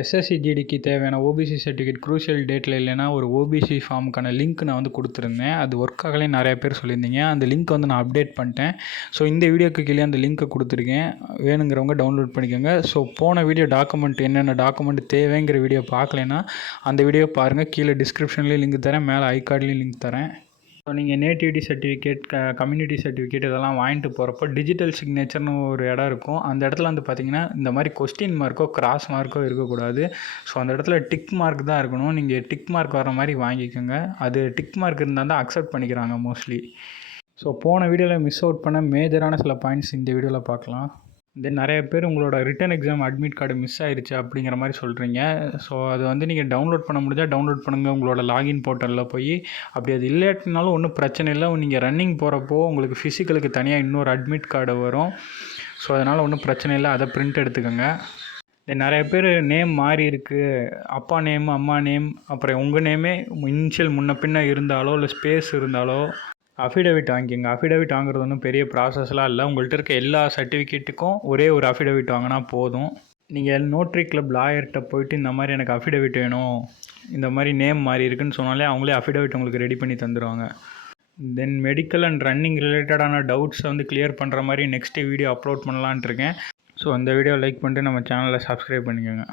SSC ஜிடிக்கு தேவையான OBC certificate crucial டேட்டில் இல்லைன்னா ஒரு ஓபிசி ஃபார்முக்கான லிங்க் நான் வந்து கொடுத்துருந்தேன். அது ஒர்க் ஆகலைன்னு நிறைய பேர் சொல்லியிருந்தீங்க. அந்த லிங்க் வந்து நான் அப்டேட் பண்ணிட்டேன். ஸோ இந்த வீடியோக்கு கீழே அந்த லிங்க்கை கொடுத்துருக்கேன். வேணுங்கிறவங்க டவுன்லோட் பண்ணிக்கோங்க. ஸோ போன வீடியோ டாக்குமெண்ட் என்னென்ன டாக்குமெண்ட் தேவைங்கிற வீடியோ பார்க்கலைன்னா அந்த வீடியோ பாருங்கள். கீழே டிஸ்கிரிப்ஷன்லேயும் லிங்க் தரேன், மேலே ஐகார்ட்லேயும் லிங்க் தரேன். ஸோ நீங்கள் நேட்டிவிட்டி சர்டிஃபிகேட் கம்யூனிட்டி சர்டிஃபிகேட் இதெல்லாம் வாங்கிட்டு போகிறப்போ டிஜிட்டல் சிக்னேச்சர்னு ஒரு இடம் இருக்கும். அந்த இடத்துல வந்து பார்த்திங்கன்னா இந்த மாதிரி கொஸ்டின் மார்க்கோ கிராஸ் மார்க்கோ இருக்கக்கூடாது. ஸோ அந்த இடத்துல டிக் மார்க் தான் இருக்கணும். நீங்கள் டிக் மார்க் வர மாதிரி வாங்கிக்கோங்க. அது டிக் மார்க் இருந்தால் தான் அக்செப்ட் பண்ணிக்கிறாங்க மோஸ்ட்லி. ஸோ போன வீடியோவில் மிஸ் அவுட் பண்ண மேஜரான சில பாயிண்ட்ஸ் இந்த வீடியோவில் பார்க்கலாம். தென் நிறைய பேர் உங்களோட written exam admit card miss ஆயிடுச்சு அப்படிங்கிற மாதிரி சொல்கிறீங்க. ஸோ அது வந்து நீங்கள் டவுன்லோட் பண்ண முடிஞ்சால் டவுன்லோட் பண்ணுங்கள் உங்களோட லாகின் போர்ட்டலில் போய். அப்படி அது இல்லாட்டினாலும் ஒன்றும் பிரச்சனை இல்லை. நீங்கள் ரன்னிங் போகிறப்போ உங்களுக்கு ஃபிசிக்கலுக்கு தனியாக இன்னொரு அட்மிட் கார்டு வரும். ஸோ அதனால் ஒன்றும் பிரச்சனை இல்லை, அதை பிரிண்ட் எடுத்துக்கோங்க. தென் நிறைய பேர் நேம் மாறி இருக்குது, அப்பா நேம் அம்மா நேம் அப்புறம் உங்கள் நேமே இனிஷியல் முன்ன பின்ன இருந்தாலோ இல்லை ஸ்பேஸ் இருந்தாலோ அஃபிடவிட் வாங்கிக்கோங்க. அஃபிடவிட் வாங்குறது ஒன்றும் பெரிய ப்ராசஸ்லாம் இல்லை. உங்கள்கிட்ட இருக்க எல்லா சர்டிஃபிகேட்டுக்கும் ஒரே ஒரு அஃபிடவிட் வாங்கினா போதும். நீங்கள் நோட்ரி கிளப் லாயர்கிட்ட போயிட்டு இந்த மாதிரி எனக்கு அஃபிடவிட் வேணும், இந்த மாதிரி நேம் மாறி இருக்குன்னு சொன்னாலே அவங்களே அஃபிடவிட் உங்களுக்கு ரெடி பண்ணி தந்துடுவாங்க. தென் மெடிக்கல் அண்ட் ரன்னிங் ரிலேட்டடான டவுட்ஸை வந்து கிளியர் பண்ணுற மாதிரி நெக்ஸ்ட்டு வீடியோ அப்லோட் பண்ணலான்ட்டு இருக்கேன். ஸோ அந்த வீடியோ லைக் பண்ணிட்டு நம்ம சேனலை சப்ஸ்கிரைப் பண்ணிக்கோங்க.